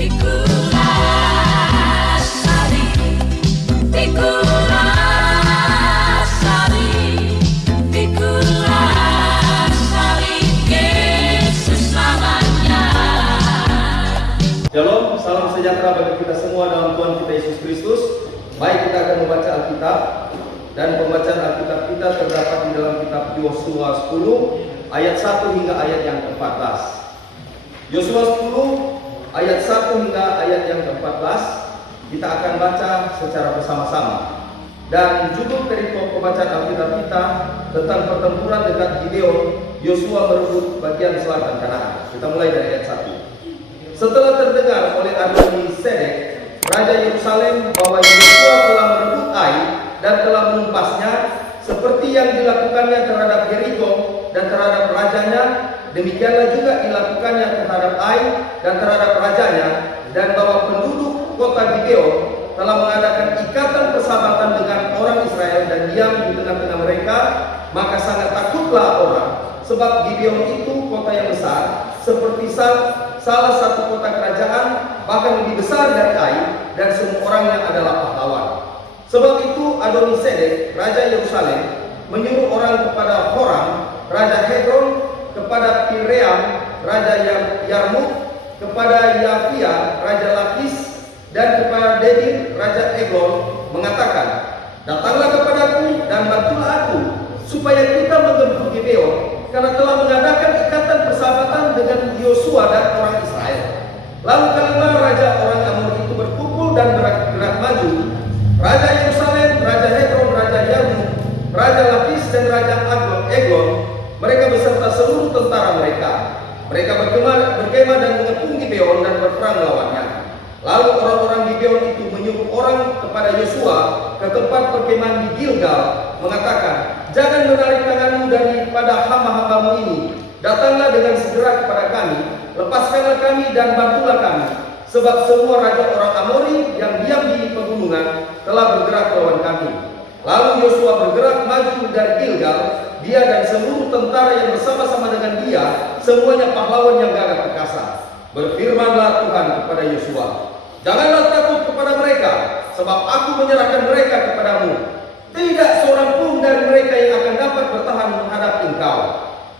Pikulah sari, pikulah sari, pikulah sari, Yesus namanya. Shalom, salam sejahtera bagi kita semua dalam Tuhan kita Yesus Kristus. Baik, kita akan membaca Alkitab, dan pembacaan Alkitab kita terdapat di dalam kitab Yosua 10 ayat 1 hingga ayat yang ke-14. Yosua 10 ayat 1 hingga ayat yang ke-14 kita akan baca secara bersama-sama. Dan judul dari pembacaan Alkitab kita tentang pertempuran dekat Gibeon, Yosua merebut bagian selatan Kanaan. Kita mulai dari ayat 1. Setelah terdengar oleh Adoni-Sedek, Raja Yerusalem, bahwa Yosua telah merebut Ai dan telah menumpasnya, seperti yang dilakukannya terhadap Yeriko dan terhadap rajanya, demikianlah juga dilakukannya terhadap Ai dan terhadap rajanya, dan bahwa penduduk kota Gibeon telah mengadakan ikatan persahabatan dengan orang Israel dan diam di tengah-tengah mereka. Maka sangat takutlah orang, sebab Gibeon itu kota yang besar, seperti salah satu kota kerajaan, bahkan lebih besar dari Ai, dan semua orangnya adalah pahlawan. Sebab itu Adoni-Sedek, Raja Yerusalem, menyuruh orang kepada Horam, Raja Hebron, kepada Piream, Raja Yarmuk, kepada Yafia, Raja Lakis, dan kepada Debir, Raja Eglon, mengatakan, datanglah kepadaku dan bantulah aku, supaya kita menggempur Gibeon, karena telah mengadakan ikatan persahabatan dengan Yosua dan orang Israel. Lalu kelima raja orang Amor itu berkumpul dan bergerak maju. Raja Yerusalem, Raja Hebron, Raja Yarmuk, Raja Lakis, dan Raja Eglon, mereka beserta seluruh tentara mereka. Mereka berkemah dan mengepung Gibeon dan berperang melawannya. Lalu orang-orang Gibeon itu menyuruh orang kepada Yosua ke tempat perkemahan di Gilgal, mengatakan, jangan menarik tanganmu daripada hamba-hambamu ini. Datanglah dengan segera kepada kami, lepaskanlah kami dan bantulah kami. Sebab semua raja orang Amori yang diam di pegunungan telah bergerak melawan kami. Lalu Yosua bergerak maju dari Gilgal, dia dan seluruh tentara yang bersama-sama dengan dia, semuanya pahlawan yang gagah perkasa. Berfirmanlah Tuhan kepada Yosua, janganlah takut kepada mereka, sebab aku menyerahkan mereka kepadamu. Tidak seorang pun dari mereka yang akan dapat bertahan menghadapi engkau.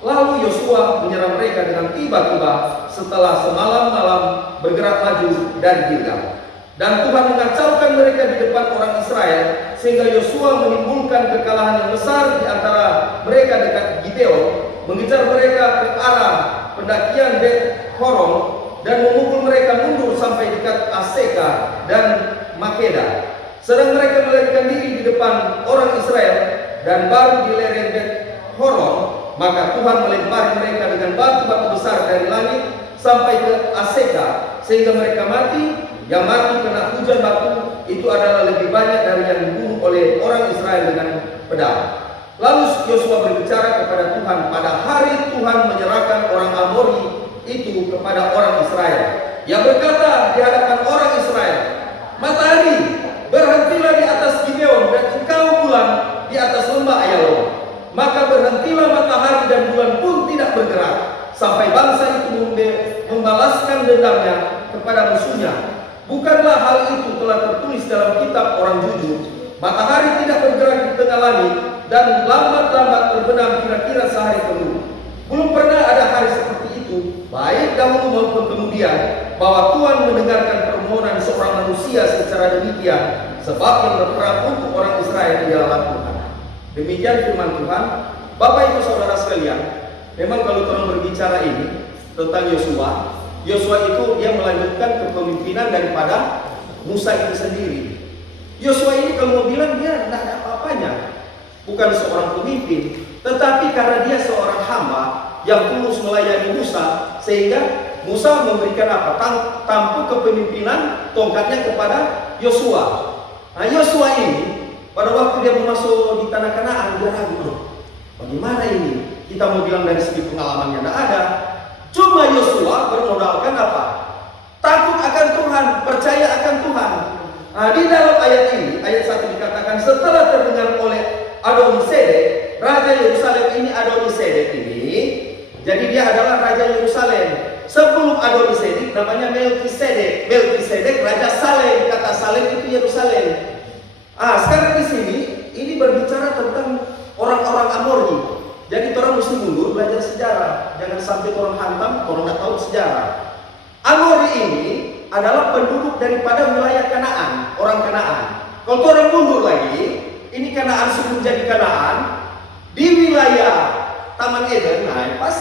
Lalu Yosua menyerang mereka dengan tiba-tiba setelah semalam-malam bergerak maju dari Gilgal. Dan Tuhan mengacaukan mereka di depan orang Israel, sehingga Yosua menimbulkan kekalahan yang besar di antara mereka dekat Gibeon, mengejar mereka ke arah pendakian Bet Horon, dan memukul mereka mundur sampai dekat Aseka dan Makeda. Sedang mereka melarikan diri di depan orang Israel, dan baru di lereng Bet Horon, maka Tuhan melempari mereka dengan batu-batu besar dari langit sampai ke Aseka, sehingga mereka mati. Yang mati kena hujan batu itu adalah lebih banyak dari yang dibunuh oleh orang Israel dengan pedang. Lalu Yosua berbicara kepada Tuhan pada hari Tuhan menyerahkan orang Amori itu kepada orang Israel. Ia berkata di hadapan orang Israel, matahari, berhentilah di atas Gibeon, dan engkau bulan di atas lembah Ayalon. Maka berhentilah matahari dan bulan pun tidak bergerak, sampai bangsa itu membalaskan dendamnya kepada musuhnya. Bukanlah hal itu telah tertulis dalam kitab orang jujur? Matahari tidak bergerak di tengah langit, dan lambat-lambat terbenam kira-kira sehari penuh. Belum pernah ada hari seperti itu, baik dahulu maupun kemudian, bahwa Tuhan mendengarkan permohonan seorang manusia secara demikian, sebab yang berperang untuk orang Israel ialah Tuhan. Demikian firman Tuhan. Bapak Ibu Saudara sekalian, memang kalau Tuhan berbicara ini tentang Yosua itu dia melanjutkan kepemimpinan daripada Musa itu sendiri. Yosua ini kalau mau bilang dia tidak ada apa-apanya, bukan seorang pemimpin, tetapi karena dia seorang hamba yang tulus melayani Musa, sehingga Musa memberikan apa? Tampuk kepemimpinan tongkatnya kepada Yosua. Nah, Yosua ini pada waktu dia masuk di tanah Kanaan, dia ragu, bagaimana ini? Kita mau bilang dari segi pengalamannya tidak ada. Cuma Yosua bermodalkan apa? Takut akan Tuhan, percaya akan Tuhan. Nah, di dalam ayat ini, ayat 1 dikatakan, setelah terdengar oleh Adoni-Sedek, Raja Yerusalem ini, Adoni-Sedek ini, jadi dia adalah Raja Yerusalem. Sebelum Adonisedek namanya Melkisedek. Melkisedek Raja Salem. Kata Salem itu Yerusalem. Sekarang di sini ini berbicara tentang orang-orang Amori. Jadi orang mesti mundur belajar sejarah. Jangan sampai orang hantam, orang nggak tahu sejarah. Amori ini adalah penduduk daripada wilayah Kanaan, orang Kanaan. Kalau orang mundur lagi, ini Kanaan sebelum jadi Kanaan di wilayah Taman Eden. Nah, pas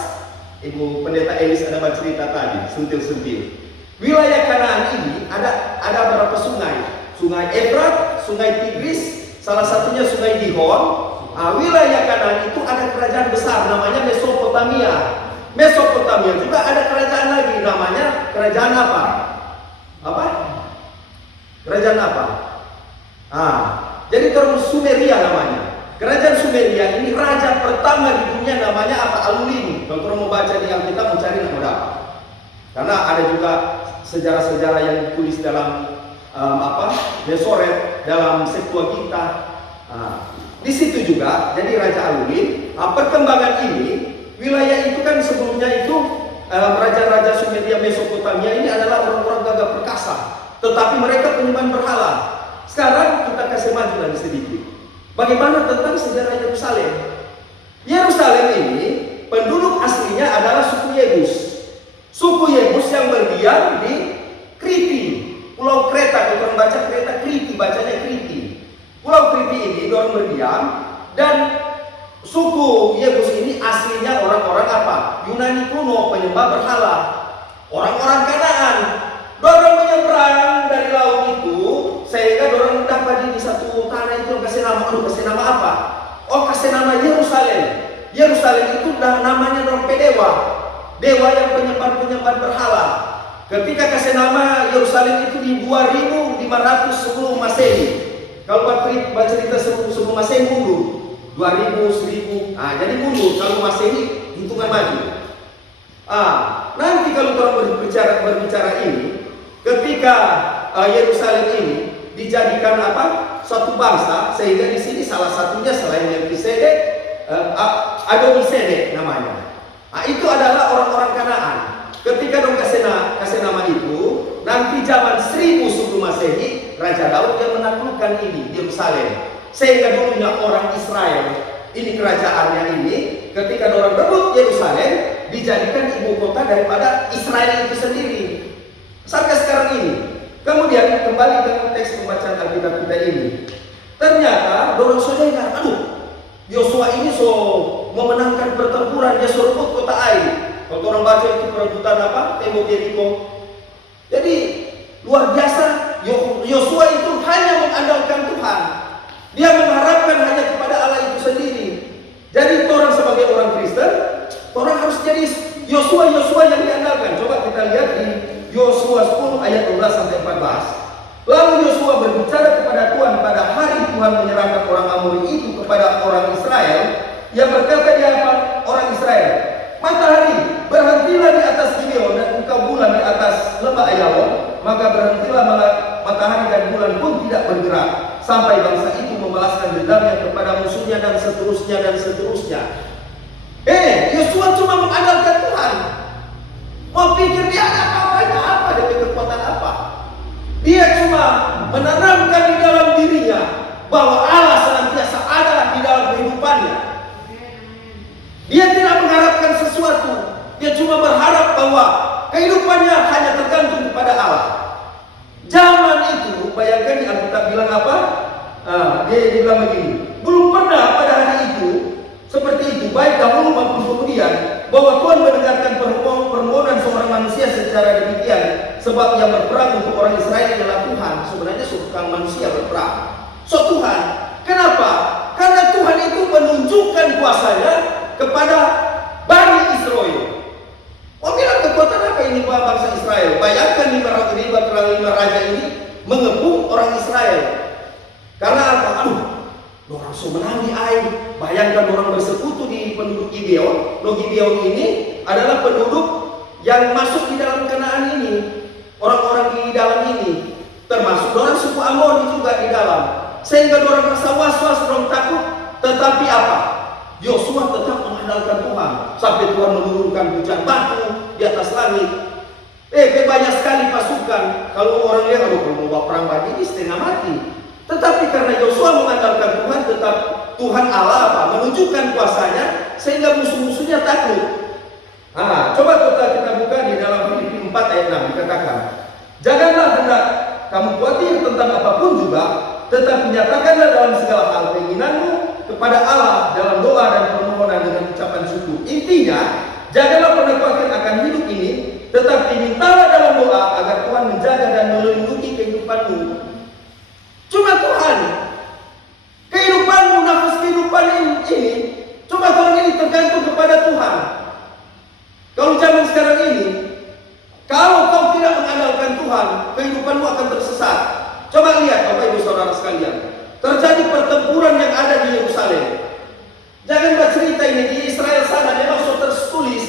Ibu Pendeta Elis ada bercerita tadi, sentil-sentil. Wilayah Kanaan ini ada berapa sungai? Sungai Efrat, Sungai Tigris, salah satunya Sungai Gihon. Wilayah Kanaan itu ada kerajaan besar namanya Mesopotamia. Mesopotamia juga ada kerajaan lagi namanya kerajaan apa? Kerajaan apa? Jadi terus Sumeria namanya. Kerajaan Sumeria ini raja pertama di dunia namanya apa? Alulini. Kalau orang mau baca di Alkitab mencari nama dapat. Karena ada juga sejarah-sejarah yang ditulis dalam Mesoret, dalam Septuaginta. Di situ juga jadi Raja Alulin. Perkembangan ini, wilayah itu kan sebelumnya itu raja-raja Sumeria Mesopotamia ini adalah orang-orang gagah perkasa, tetapi mereka penyembahan berhala. Sekarang kita kasih maju lagi sedikit. Bagaimana tentang sejarah Yerusalem? Yerusalem ini penduduk aslinya adalah suku Yebus. Suku Yebus yang berdiam di Kriti, Pulau Kreta. Kalau orang baca Kreta Kriti, bacanya Kriti. Pulau Kriti ini orang berdiam, dan suku Yebus ini aslinya orang-orang apa? Yunani kuno, penyembah berhala. Orang-orang Kanaan. Dorong menyeberang dari laut itu sehingga dorong dapat di satu tanah itu kasih nama apa? Kasih nama Yerusalem. Yerusalem itu namanya dorong pedewa, dewa yang penyembah berhala. Ketika kasih nama Yerusalem itu di 2500 sebelum Masehi. Kalau baca cerita sebelum Masehi mundur 2000, 1000. Jadi mundur. Kalau Masehi hitungan maju. Nanti kalau orang berbicara ini, ketika Yerusalem ini dijadikan apa? Suatu bangsa, sehingga di sini salah satunya selain Melkisedek, Adonisedek namanya. Itu adalah orang-orang Kanaan. Ketika dong kasih nama itu, nanti zaman 1000 sebelum Masehi, Raja Daud yang menaklukkan ini Yerusalem. Sehingga dulunya orang Israel, ini kerajaannya ini, ketika orang rebut Yerusalem, dijadikan ibu kota daripada Israel itu sendiri. Sampai sekarang ini. Kemudian kembali ke teks pembacaan Alkitab kita ini. Ternyata dorong saudara, Yosua ini memenangkan pertempuran, dia rebut kota Ai. Kalau orang baca itu perebutan tembok Yeriko. Jadi luar biasa. Yosua itu hanya mengandalkan Tuhan. Dia mengharapkan hanya kepada Allah itu sendiri. Jadi orang sebagai orang Kristen, orang harus jadi Yosua yang diandalkan. Coba kita lihat di Yosua 10 ayat 12 sampai 14. Lalu Yosua berbicara kepada Tuhan pada hari Tuhan menyerahkan orang Amori itu kepada orang Israel. Yang berkata dia orang Israel, matahari berhentilah di atas Gibeon dan engkau bulan di atas lembah Ayalon. Maka berhentilah matahari dan bulan pun tidak bergerak sampai bangsa itu membalaskan dendamnya kepada musuhnya dan seterusnya. Yosua cuma mengandalkan Tuhan. Mau pikir dia ada apa, dia kekuatan apa? Dia cuma menanamkan di dalam dirinya bahwa Allah senantiasa ada di dalam kehidupannya. Dia tidak mengharapkan sesuatu. Dia cuma berharap bahwa kehidupannya hanya tergantung kepada Allah. Zaman itu, bayangkan di Alkitab bilang apa? Dia bilang begini, belum pernah pada hari itu seperti itu, baik dahulu maupun kemudian, bahwa Tuhan mendengarkan permohonan seorang manusia secara demikian, sebab yang berperang untuk orang Israel adalah Tuhan. Sebenarnya bukan manusia berperang, Tuhan. Kenapa? Karena Tuhan itu menunjukkan kuasanya kepada Bani Israel. Bilang kekuatan apa ini bangsa Israel? Bayangkan 5 raja ini mengepung orang Israel. Karena apa? Orang menang di air. Bayangkan orang bersekutu di penduduk Gibeon. Gibeon ini adalah penduduk yang masuk di dalam Kanaan ini. Orang-orang di dalam ini, termasuk orang suku Amori juga di dalam. Sehingga orang rasa was-was, orang takut. Tetapi apa? Yosua tetap mengandalkan Tuhan. Sampai Tuhan menurunkan hujan batu di atas langit. Banyak sekali pasukan. Kalau orang lihat, kalau mau bawa perang pagi ini setengah mati. Tetapi karena Yosua mengandalkan Tuhan, tetap Tuhan Allah menunjukkan kuasanya sehingga musuh-musuhnya takut. Coba kita buka di dalam Filipi 4 ayat 6 dikatakan, janganlah hendak kamu khawatir tentang apapun juga, tetapi nyatakanlah dalam segala hal keinginanmu kepada Allah dalam doa dan permohonan dengan ucapan syukur. Intinya, janganlah pernah khawatir akan hidup ini, tetapi mintalah dalam doa agar Tuhan menjaga dan melindungi kehidupanmu. Cuma Tuhan, kehidupanmu, nafas kehidupan ini, cuma kalau ini tergantung kepada Tuhan. Kalau zaman sekarang ini, kalau kau tidak mengandalkan Tuhan, kehidupanmu akan tersesat. Coba lihat Bapak Ibu Saudara sekalian, terjadi pertempuran yang ada di Yerusalem. Jangan bercerita ini di Israel sana memang sudah tertulis.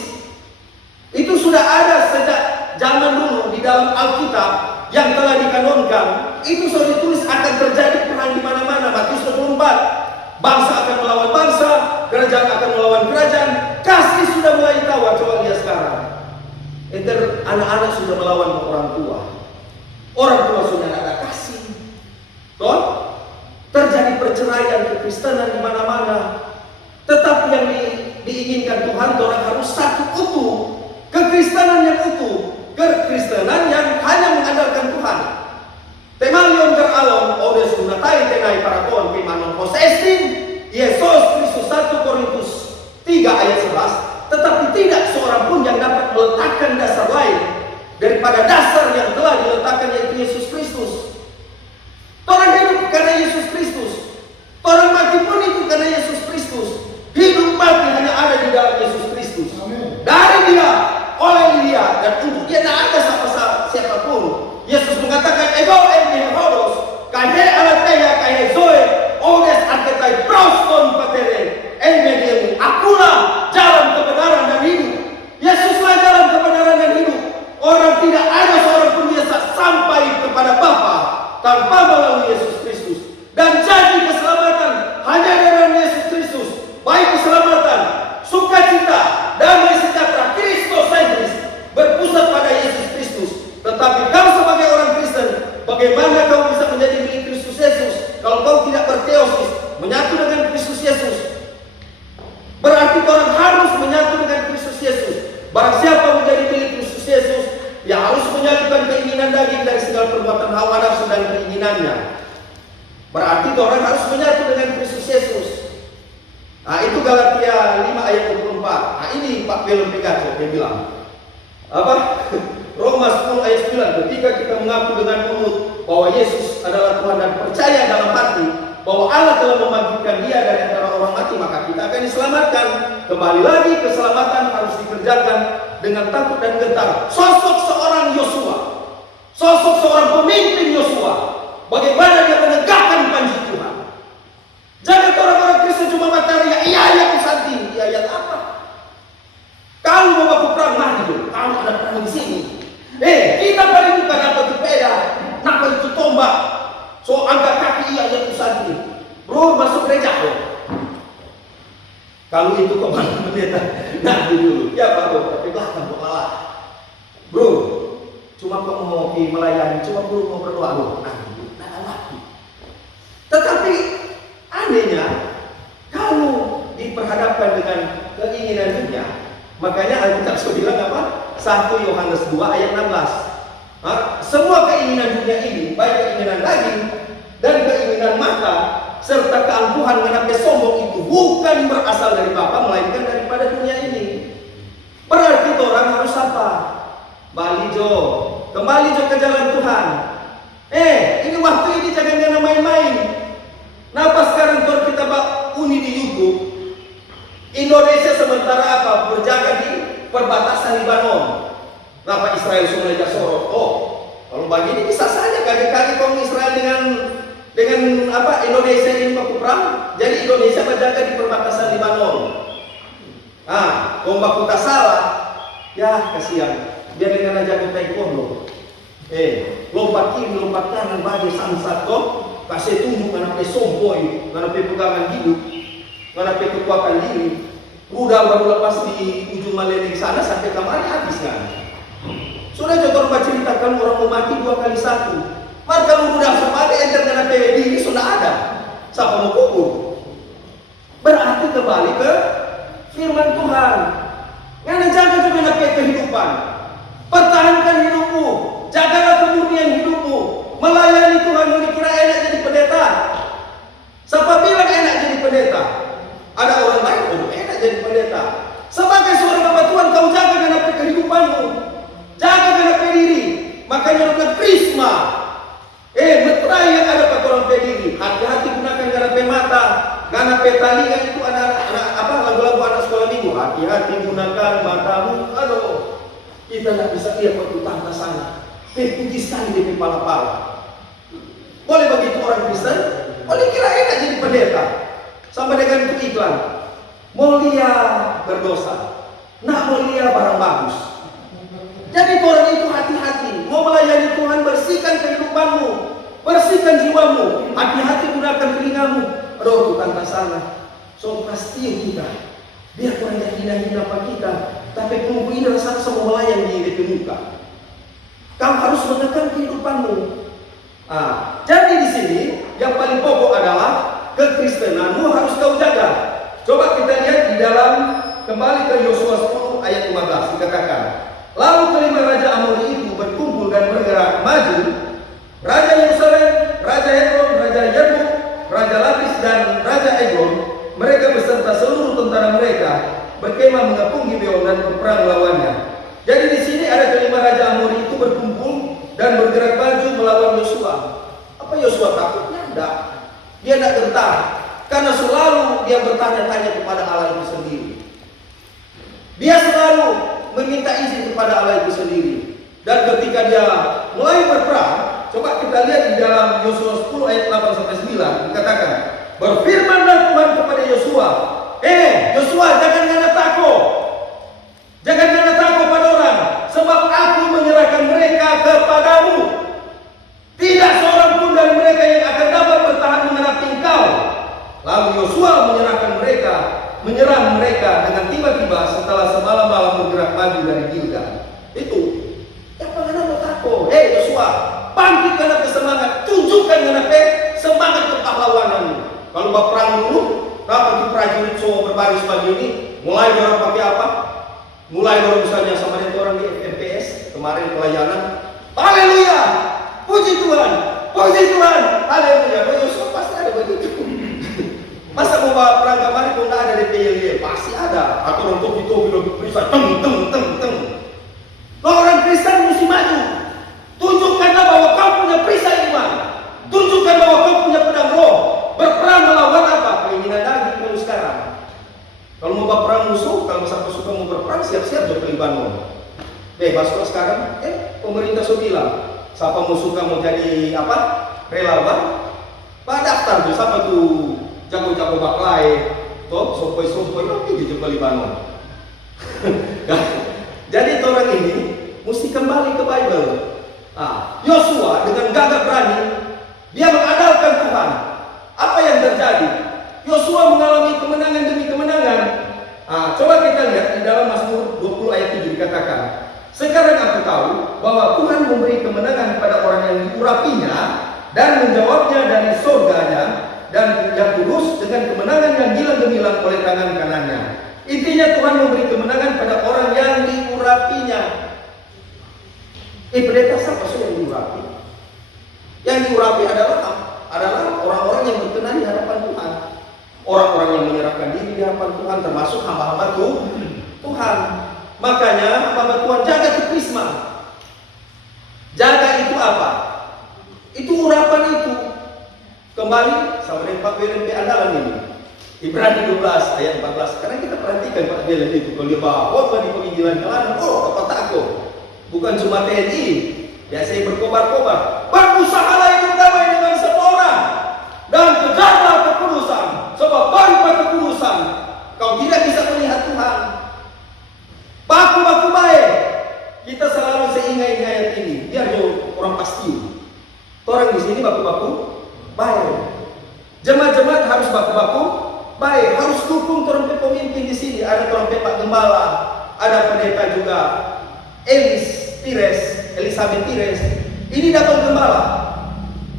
Itu sudah ada sejak zaman dulu di dalam Alkitab yang telah dikanonkan. Itu sudah ditulis akan terjadi perang di mana-mana. Matius 24. Bangsa akan melawan bangsa, kerajaan akan melawan kerajaan. Kasih sudah mulai tahu. Coba lihat sekarang. Anak-anak sudah melawan orang tua. Orang tua sudah tidak ada kasih. Toh? Terjadi perceraian, kekristenan di mana-mana. Tetapi yang diinginkan Tuhan, orang harus satu utuh. Kekristenan yang utuh, kekristenan yang hanya mengandalkan Tuhan. Temalion teralon, odes gunatai tenai parakon kemanon posestin, Yesus Kristus 1 Korintus 3 ayat 11. Tetapi tidak seorang pun yang dapat meletakkan dasar lain daripada dasar yang telah diletakkan, yaitu Yesus Kristus. Orang hidup karena Yesus Kristus. Orang mati pun itu karena Yesus Kristus. Hidup mati hanya ada di dalam Yesus Kristus. Dari Dia, oleh Dia, dan untuk Dia tidak ada siapapun. Yesus mengatakan, ego eme hodos, kahe alateya kahe zoe, odes aketai proston patere, eme diemu. Akulah jalan kebenaran dan hidup. Yesuslah jalan kebenaran dan hidup. Orang tidak ada seorang pun bisa sampai kepada Bapa tanpa melalui Yesus Kristus. Dan jadi keselamatan hanya dengan Yesus Kristus. Baik keselamatan, sukacita, damai sejahtera, Kristosentris berpusat pada Yesus Kristus. Tetapi kau sebagai orang Kristen, bagaimana kau bisa menjadi milik Kristus Yesus kalau kau tidak berteosis, menyatu dengan Kristus Yesus? Berarti orang harus menyatu dengan Kristus Yesus. Barang siapa menjadi milik Kristus Yesus, dia harus menyalibkan keinginan daging dari segala perbuatan hawa nafsu dan keinginannya. Berarti orang harus menyatu dengan Kristus Yesus. Itu Galatia 5 ayat 24. Ini Pak Willem Pegaco dia bilang. Roma 10 ayat 9. Ketika kita mengaku dengan mulut bahwa Yesus adalah Tuhan dan percaya dalam hati bahwa Allah telah membangkitkan Dia dari antara orang mati, maka kita akan diselamatkan. Kembali lagi, keselamatan harus dikerjakan dengan takut dan gentar. Sosok seorang Yosua, sosok seorang pemimpin Yosua, bagaimana dia menegakkan panji Tuhan. Jangan orang-orang Kristen cuma materi, iya Kusanti, iya apa? Kalau mau baku perang mati dulu, kalau ada perang di sini. Kita paling bukan apa itu peda, apa itu tombak. So angkat kaki iya Kusanti. Bro, masuk gereja bro. Kalau itu kemana pendeta? Nanti dulu. Ya Pak Bro, tapi belakang kok malah. Bro, cuma kok mau melayani, cuma bro mau berdoa bro. Nah, waktu. Tetapi anehnya, kalau diperhadapkan dengan keinginan dunia, makanya Alkitab sudah bilang apa? 1 Yohanes 2 ayat 16. Semua keinginan dunia ini, baik keinginan daging dan keinginan mata, serta keangkuhan mengenai sombong itu bukan berasal dari Bapa, melainkan daripada dunia ini. Berarti orang harus apa? Balijo, kembali ke jalan Tuhan. Ini waktu ini jangan main-main. Napa sekarang kalau kita uni di YouTube, Indonesia sementara apa? Berjaga di perbatasan Libanon. Napa Israel sungai sorot? Kalau begini bisa saja kali-kali kaum Israel dengan apa Indonesia ini baku perang. Jadi Indonesia berjaga di perbatasan Libanon. Kalau baku tak salah, ya kasihan. Dia dengan aja taekwondo. Lompat kiri, lompat kanan, bagi sansat toh. Kasih tunjuk karena sombong, karena pegangan hidup, karena kekuatan diri. Udah baru lepas di ujung Malending sana sampai kemari habis kan. Sudah jodoh ceritakan orang mau mati 2 kali 1. Maka kalau udah sepada enter dengan diri sudah ada. Siapa mau kubur? Berarti kembali ke firman Tuhan. Yang jaga juga kehidupan. Pertahankan hidupmu. Jagalah kemurnian hidupmu. Melayani Tuhan. Kira enak jadi pendeta. Siapa bilang enak jadi pendeta? Ada orang lain enak jadi pendeta. Sebagai seorang hamba Tuhan, kau jaga dengan kehidupanmu. Jaga dengan diri. Makanya dengan prisma. Metrai yang ada pada orang pediri. Hati-hati gunakan garape mata. Karena petali kan itu lagu-lagu anak sekolah minggu. Hati-hati gunakan matamu. Aduh, kita tidak bisa lihat waktu tangga sana. Putih sekali di kepala-pala. Boleh begitu orang Kristen? Boleh kira enak jadi pendeta. Sama dengan itu iklan. Mulia berdosa. Nak mulia barang bagus. Jadi orang itu hati-hati. Mau melayani Tuhan, bersihkan kehidupanmu. Bersihkan jiwamu. Hati-hati gunakan telingamu. Aduh, Tuhan tak salah. So pasti kita. Biar orang yang hina-hina apa kita. Tapi tunggu ini rasa semua melayang di muka. Kau harus menekan kehidupanmu. Jadi di sini yang paling pokok adalah kekristenanmu harus kau jaga. Coba kita lihat di dalam kembali ke Yosua 10 ayat 15 dikatakan. Lalu kelima raja Amori itu berkumpul dan bergerak maju. Raja Yerusalem, Raja Hebron, Raja Yerbuk, Raja Lapis dan Raja Eglon, mereka beserta seluruh tentara mereka berkemah mengepung Gibeon dan berperang lawannya. Jadi di sini ada kelima raja Amori itu berkumpul dan bergerak maju melawan Yosua. Apa Yosua takutnya? Tidak. Dia tidak gentar karena selalu dia bertanya-tanya kepada Allah itu sendiri. Dia selalu meminta izin kepada Allah itu sendiri. Dan ketika dia mulai berperang, coba kita lihat di dalam Yosua 10 ayat 8-9 dikatakan, berfirmanlah Tuhan kepada Yosua, Yosua, jangan kena takut. Jangan kena takut pada orang, sebab aku menyerahkan mereka kepadamu. Tidak seorang pun dari mereka yang akan dapat bertahan menghadapi engkau. Lalu Yosua menyerang mereka dengan tiba-tiba setelah semalam-malam bergerak maju dari Gilgal. Itu yang pengen takut. Yosua, bangkitkan semangat, tunjukkan semangat kepahlawananmu. Kalau berperang dulu, dapat prajurit semua berbaris pagi ini, mulai orang pakai apa? Mulai dari misalnya sama dengan orang di FPS kemarin pelayanan. Haleluya, puji Tuhan, haleluya. Yosua pasti ada begitu. Masa mau bawa perang kemarin pun ada di PLY? Pasti ada. Atau untuk itu bisa teng. Orang Kristen mesti maju. Tunjukkanlah bahwa kau punya perisai iman. Tunjukkan bahwa kau punya pedang roh. Berperang melawan apa? Keinginan daging kalau sekarang. Kalau mau berperang musuh, kalau sampai suka mau berperang, siap-siap ke Libanon. Masuk sekarang, pemerintah sudah bilang, siapa mau suka mau jadi apa? Relawan, Pak daftar tuh, siapa tuh jago-jago baklai, toh sompoi-sompoi, nanti di Libanon. Jadi orang ini mesti kembali ke Bible. Yosua dengan gagah berani, dia mengandalkan Tuhan. Apa yang terjadi? Yosua mengalami kemenangan demi kemenangan. Coba kita lihat di dalam Mazmur 20 ayat 7 dikatakan, sekarang aku tahu bahwa Tuhan memberi kemenangan kepada orang yang diurapinya dan menjawabnya dari surganya, dan yang kudus dengan kemenangan yang gilang-gemilang oleh tangan kanannya. Intinya Tuhan memberi kemenangan pada orang yang diurapinya. Pendeta siapa sih yang diurapi? Yang diurapi adalah orang-orang yang berkenan di hadapan Tuhan. Orang-orang yang menyerahkan diri di hadapan Tuhan, termasuk hamba-hamba Tuhan. Makanya hamba Tuhan jaga krisma. Jaga itu apa? Itu urapan itu. Kembali sama dengan Pak BLMP andalan ini. Ibrani 12 ayat 14. Sekarang kita perhatikan Pak BLMP itu. Kalau dia bawa khotbah di penginjilan jalanan, apa takut? Bukan cuma TNI. Biasanya berkobar-kobar. Berusahalah hidup damai dengan semua orang. Dan kejarlah kekudusan. Sebab tanpa kekudusan, kau tidak bisa melihat Tuhan. Baku-baku baik. Kita selalu seingat-ingat ayat ini. Biar orang pasti. Orang di sini baku-baku baik. Jemaat-jemaat harus baku-baku baik. Harus dukung trompet pemimpin di sini. Ada trompet Pak Gembala, ada pendeta juga Elis, Elizabeth Tires, ini double gembala.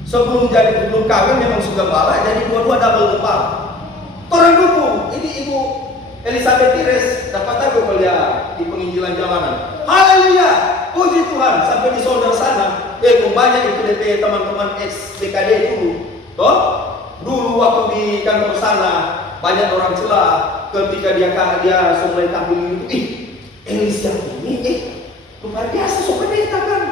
Sebelum kawin memang sudah gembala, jadi dua-dua double gembala. Orang dukung, ini Ibu Elizabeth Tires dapat aku kuliah di penginjilan jalanan. Haleluya, puji Tuhan. Sampai di saudara sana, banyak itu DP teman-teman ex BKD dulu. Toh, dulu waktu di kantor sana banyak orang celah ketika dia mulai tampil itu. Elizabeth ini, luar biasa, so pendeta kan.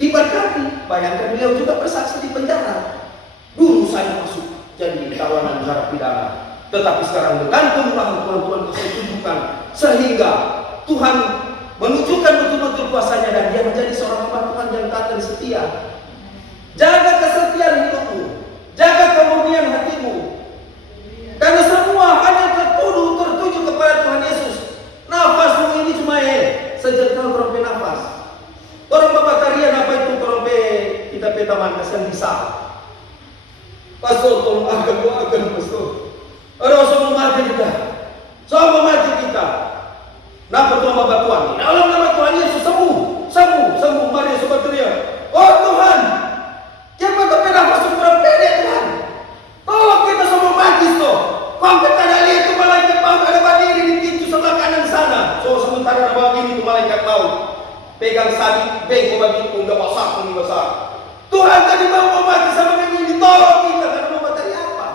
Diberkati, bayangkan beliau juga bersaksi di penjara. Dulu saya masuk jadi tawanan narapidana, tetapi sekarang dengan kemurahan Tuhan saya tunjukkan sehingga Tuhan menunjukkan betul-betul kuasanya dan dia menjadi seorang hamba Tuhan yang taat dan setia. Jaga kesetiaan hidupmu, jaga kemurnian hatimu, karena semua hanya tertuju kepada Tuhan Yesus. Nafasmu ini cuma sejenak korompe nafas. Orang bapak tarian apa itu korompe kita petaman kasihan bisa. Pastor tolong doakan pastor. Orang semua mati kita. Semua mati kita. Napa Tuhan bapak Tuhan? Dalam nama Tuhan Yesus sembuh. Mari sobat teriak. Oh Tuhan, cepat ke nafas kurang pendek Tuhan. Tolong kita semua mati so. Kau kita ada lihat itu malaikat maut ada berdiri di pintu sebelah kanan sana. So sementara ada begini itu malaikat maut. Pegang sabit, bengko bagi enggak basah, ini basah. Tuhan tadi mau mati sama ini, tolong kita karena mau materi apa?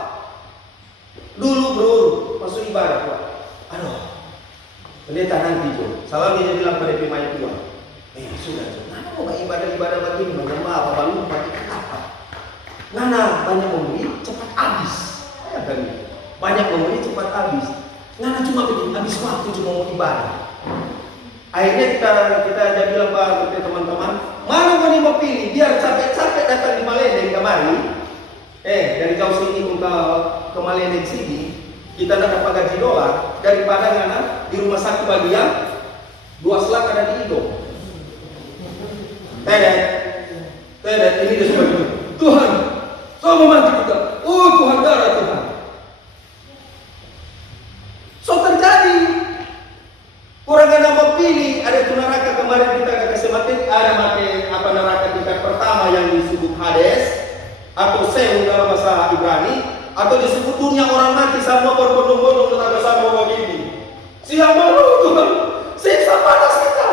Dulu bro, masuk ibadah Tuhan. Aduh, pendeta nanti tuh, salah dia bilang pada pemain Tuhan. Sudah, kenapa mau ibadah begini, banyak apa, balu pakai apa? Nana banyak membeli, cepat habis. Ya kan? Banyak membeli, cepat habis. Nana cuma bikin habis waktu cuma mau ibadah. Akhirnya kita aja bilang kepada teman-teman, mana mau pilih biar capek-capek datang di Malene kemari, dari jauh sini ke Malene sini, kita dapat gaji dolar daripada ngana di rumah sakit bagian 2 selak ada di hidung. Tedet, ini dia semua Tuhan, sama mati kita. Oh Tuhan, darah Tuhan. So terjadi. Kurang nama pilih, ada itu neraka kemarin kita kasih materi, ada materi apa neraka tingkat pertama yang disebut Hades atau Seul dalam bahasa Ibrani, atau disebut dunia orang mati semua berbondong-bondong tetangga sama begini. Siang malu Tuhan, siksa panas kita.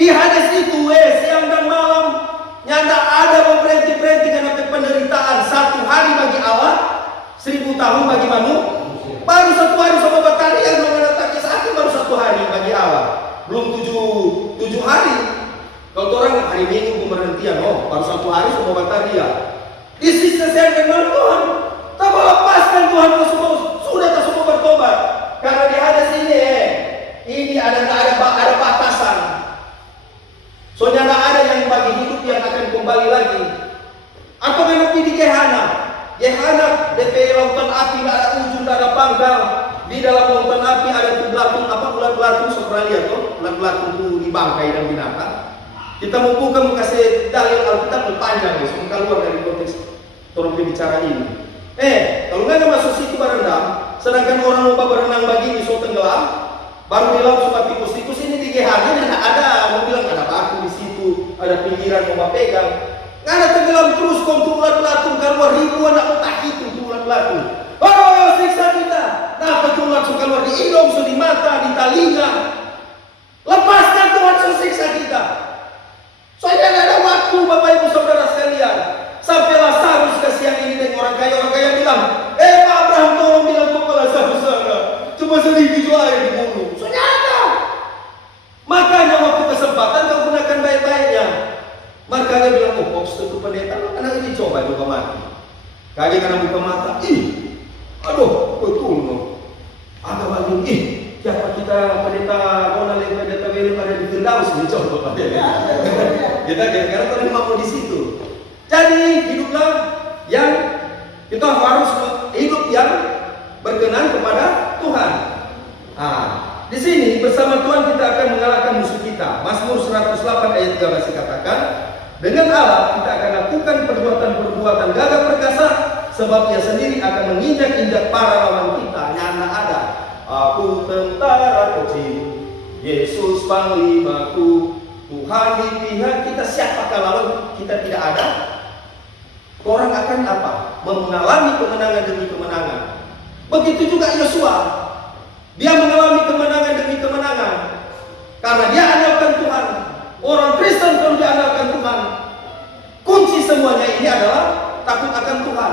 Di Hades itu siang dan malam nyanda ada berhenti karena penderitaan. 1 hari bagi Allah, 1000 tahun bagi manusia. Baru 1 hari sama batari yang menetapkan sakit baru 1 hari bagi Allah. Belum 7 hari. Kalau orang hari Minggu pemberhentian, baru 1 hari sama batari ya. Di sisi saya dengan Tuhan, tak mau lepaskan Tuhan sudah tak semua bertobat. Karena di Hades ini ada batasan. Soalnya ada yang bagi hidup yang akan kembali lagi. Atau memang di Gehenna. Gehenna DP lautan api, tidak ada ujung, tidak ada pangkal. Di dalam lautan api ada ulat belatung Australia tuh, ulat belatung itu dibangkai dan binatang. Kita mau kasih dalil Alkitab panjang, semua keluar dari konteks orang bicara ini. Kalau nggak masuk situ berendam, sedangkan orang lupa berenang begini so tenggelam, baru di laut suka tikus ini di Gehenna ada, mau bilang ada batu di situ, ada pinggiran mau pegang. Karena tenggelam terus ulat belatung keluar ribuan aku tak hitung ulat belatung. Oh siksa kita. Nah betul langsung keluar di hidung, di mata, di telinga. Lepaskan Tuhan siksa kita. Soalnya nggak ada waktu Bapak Ibu Saudara sekalian. Sampai Lazarus kasihan ini dengan orang kaya bilang, Pak Abraham tolong bilang kepala sana. Cuma sedikit air di mulut. Soalnya ada. Makanya waktu kesempatan kau gunakan baik-baiknya. Makanya bilang, box itu pendeta, karena ini coba juga mati. Kaget karena buka mata, aduh, betul no. Agak lagi, siapa kita pendeta Ronald yang pendeta William ada di Firdaus, ini coba pendeta. Kita kira-kira kalau mau di situ. Jadi hiduplah yang kita harus hidup yang berkenan kepada Tuhan. Di sini bersama Tuhan kita akan mengalahkan musuh kita. Mazmur 108 ayat 13 dikatakan, dengan Allah kita akan lakukan perbuatan-perbuatan gagah perkasa, sebab Ia sendiri akan menginjak-injak para lawan kita. Nyana ada, aku tentara kecil, Yesus panglimaku, Tuhan di pihak kita. Siapakah lawan kita tidak ada? Orang akan apa? Mengalami kemenangan demi kemenangan. Begitu juga Yosua. Dia mengalami kemenangan demi kemenangan karena dia andalkan Tuhan. Orang Kristen kalau dia andalkan Tuhan, kunci semuanya ini adalah takut akan Tuhan.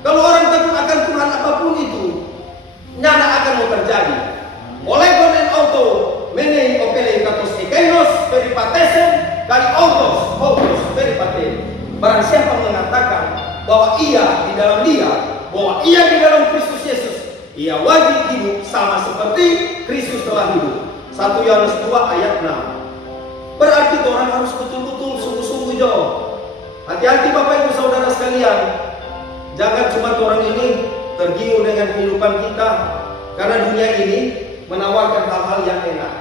Kalau orang takut akan Tuhan, apapun itu nyana akan mau terjadi. Oleh konen auto menei opele katos ekainos peripatesen dari autos peripaten. Barang siapa mengatakan bahwa ia di dalam dia, bahwa ia di dalam Kristus Yesus, ia wajib hidup sama seperti Kristus telah hidup. 1 Yohanes 2 ayat 6. Berarti orang harus betul-betul sungguh-sungguh jauh. Hati-hati Bapak Ibu Saudara sekalian. Jangan cuma orang ini tergiur dengan kehidupan kita, karena dunia ini menawarkan hal-hal yang enak.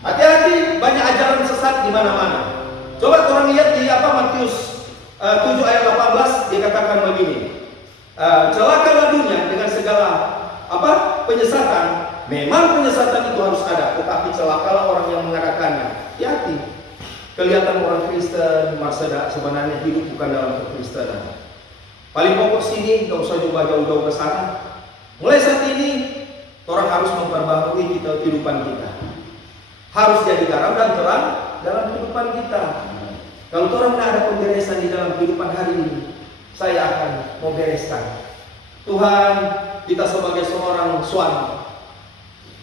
Hati-hati, banyak ajaran sesat di mana-mana. Coba orang lihat di Matius 7 ayat 18 dikatakan begini. Celakalah dunia dengan segala penyesatan. Memang penyesatan itu harus ada, tetapi celakalah orang yang mengadakannya. Hati-hati. Kelihatan orang Kristen merasa sebenarnya hidup bukan dalam kekristenan. Paling pokok sini, nggak usah coba jauh-jauh ke sana. Mulai saat ini, orang harus memperbaharui kehidupan kita. Harus jadi garam dan terang dalam kehidupan kita. Kalau orang tidak ada pemberesan di dalam kehidupan hari ini, saya akan membereskan. Tuhan, kita sebagai seorang suami,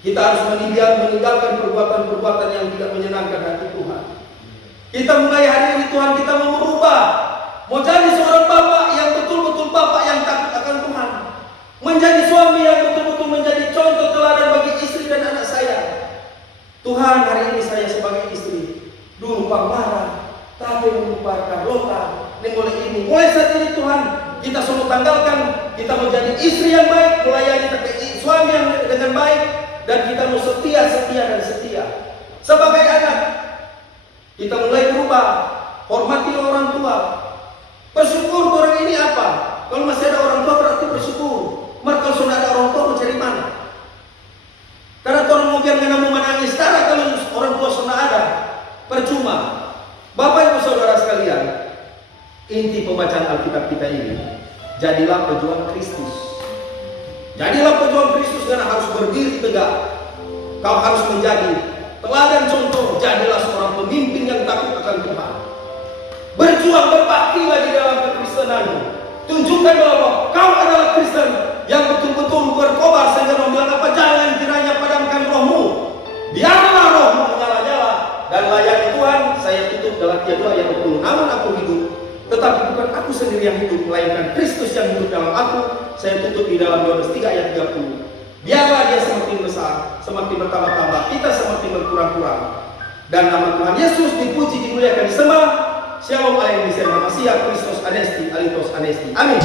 kita harus meninggalkan perbuatan-perbuatan yang tidak menyenangkan hati Tuhan. Kita mulai hari ini Tuhan, kita mau merubah, mau jadi seorang bapak yang betul-betul bapak yang takut akan Tuhan, menjadi suami yang betul-betul menjadi contoh teladan bagi istri dan anak saya. Tuhan, hari ini saya sebagai istri dulu marah, tapi melupakan lota, oleh ini. Mulai saat ini Tuhan, kita semua tanggalkan, kita menjadi istri yang baik, melayani suami yang dengan baik, dan kita mau setia dan setia. Sebagai anak, kita mulai berubah, hormati orang tua. Bersyukur orang ini apa? Kalau masih ada orang tua berarti bersyukur. Maka kalau sudah ada orang tua mencari mana? Karena orang mau biar nggak mau menangis. Karena kalau orang tua sudah ada, percuma. Bapak Ibu Saudara sekalian, inti pembacaan Alkitab kita ini, jadilah pejuang Kristus. Jadilah pejuang Kristus karena harus berdiri tegak. Kau harus menjadi teladan contoh. Jadilah seorang pemimpin yang takut akan Tuhan. Berjuang, berbaktilah di dalam kekristenanmu. Tunjukkan bahwa kau adalah Kristen yang betul-betul berkobar sehingga membilang apa? Jangan kiranya padamkan rohmu. Biarlah rohmu menyala-nyala dan layani Tuhan. Saya tutup Galatia 2 ayat 20. Namun aku hidup, tetapi bukan aku sendiri yang hidup, melainkan Kristus yang hidup dalam aku. Saya tutup di dalam Yohanes 3 ayat 30. Biarlah dia semakin besar, semakin bertambah-tambah, kita semakin berkurang-kurang. Dan nama Tuhan Yesus dipuji, dimuliakan, disembah. Shalom Aleluia, nama Kristus Anesti, Alitos Anesti. Amin.